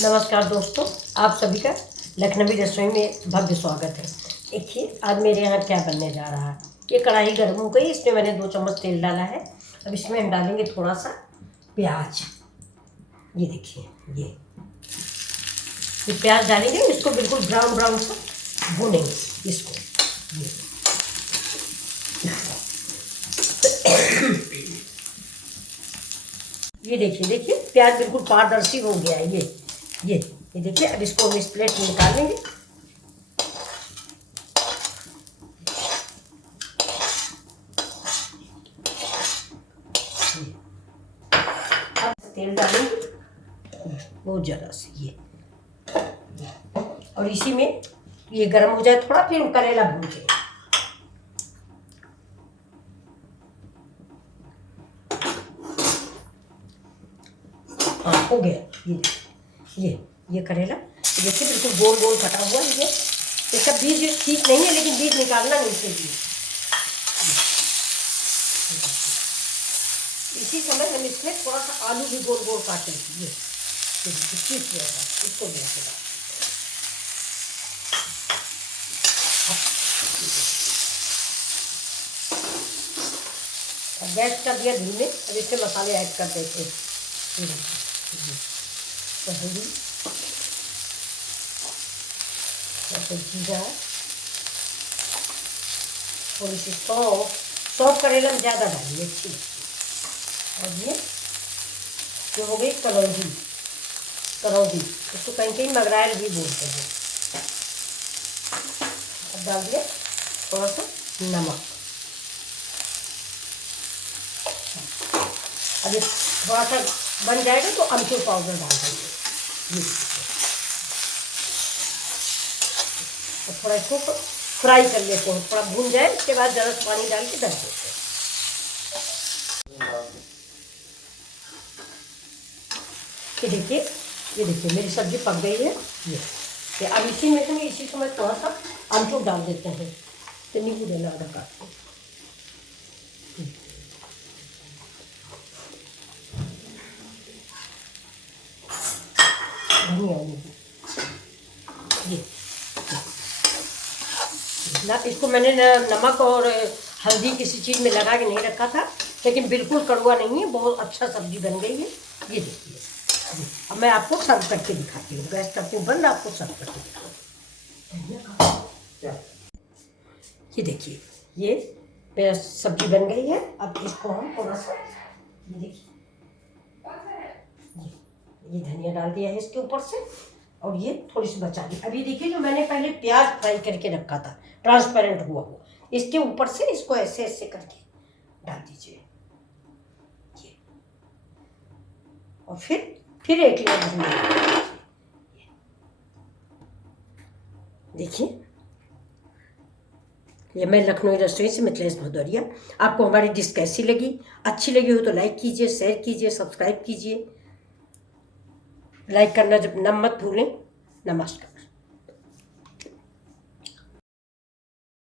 नमस्कार दोस्तों, आप सभी का लखनवी रसोई में भव्य स्वागत है। देखिए आज मेरे यहाँ क्या बनने जा रहा है। ये कढ़ाई गर्म हो गई, इसमें मैंने 2 चम्मच तेल डाला है। अब इसमें हम डालेंगे थोड़ा सा प्याज। ये देखिए ये प्याज डालेंगे, इसको बिल्कुल ब्राउन ब्राउन सा भूनेंगे इसको। ये देखिए प्याज बिल्कुल पारदर्शी हो गया है। ये देखिए। अब इसको हम इस प्लेट में निकाल लेंगे। अब तेल डालेंगे बहुत ज़्यादा से ये, और इसी में ये गर्म हो जाए थोड़ा, फिर करेला भूनेंगे। हाँ हो गया। ये करेला देखिए बिल्कुल गोल गोल कटा हुआ है। ये सब बीज ठीक नहीं है, लेकिन बीज निकालना नहीं चाहिए। इसी समय हम इसमें थोड़ा सा आलू भी गोल गोल काटे। ये इसको भी अब गैस कर दिया धीमे। अब इसमें मसाले ऐड कर देते हैं। हल्दी, जीरा, थोड़ी सी सौंफ करेला में ज़्यादा डालिए अच्छी। और ये जो हो गई करौंदी, इसको कहीं कहीं मगरायल भी बोलते हैं। अब डाल दिया थोड़ा सा नमक। अब ये थोड़ा सा बन जाएगा तो अमचूर पाउडर डाल देंगे। तो थोड़ा इसको फ्राई कर लेते हैं, थोड़ा भून जाए। इसके बाद ज़रा सा पानी डाल के ढक देते हैं। ये देखिए मेरी सब्जी पक गई है। ये अब इसी में हम इसी समय थोड़ा सा अमचूर डाल देते हैं। तो नींबू देना आधा काट के। ये ना इसको मैंने नमक और हल्दी किसी चीज़ में लगा के नहीं रखा था, लेकिन बिल्कुल कड़वा नहीं है, बहुत अच्छा सब्जी बन गई है। ये देखिए अब मैं आपको सर्व करके दिखाती हूँ। गैस करती हूँ बंद, आपको सर्व करके दिखाऊँ। ये देखिए ये सब्जी बन गई है। अब इसको हम थोड़ा सा ये देखिए ये धनिया डाल दिया है इसके ऊपर से, और ये थोड़ी सी बचा दी। अभी देखिए जो मैंने पहले प्याज फ्राई करके रखा था ट्रांसपेरेंट हुआ वो, इसके ऊपर से इसको ऐसे ऐसे करके डाल दीजिए। ये और फिर एक लेयर धनिया। देखिए ये मैं लखनवी रसोई से मिथिलेश भदौरिया। आपको हमारी डिश कैसी लगी? अच्छी लगी हो तो लाइक कीजिए, शेयर कीजिए, सब्सक्राइब कीजिए। लाइक करना जब मत भूलें। नमस्कार।